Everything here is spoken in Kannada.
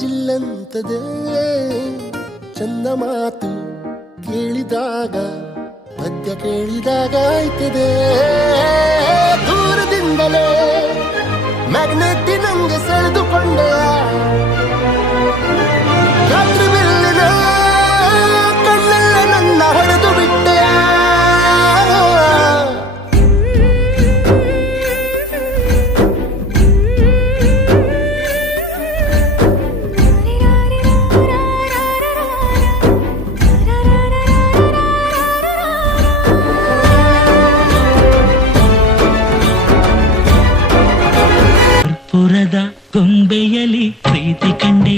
ಜಿಲ್ಲಂತದೆ ಚಂದ ಮಾತು ಕೇಳಿದಾಗ ಪದ್ಯ ಕೇಳಿದಾಗ ಆಯ್ತದೆ ದೂರದಿಂದಲೇ ಮ್ಯಾಗ್ನೆಟ್ ನಂಗೆ ಸೆಳೆದುಕೊಂಡೆ ರಾತ್ರಿ ಬಿಲ್ಲಿನ ಕಣ್ಣೆಲ್ಲ ನನ್ನ ಹೊಡೆದು ಬಿಟ್ಟೆ ಪುರದ ಗೊಂಬೆಯಲಿ ಪ್ರೀತಿ ಕಂಡೆ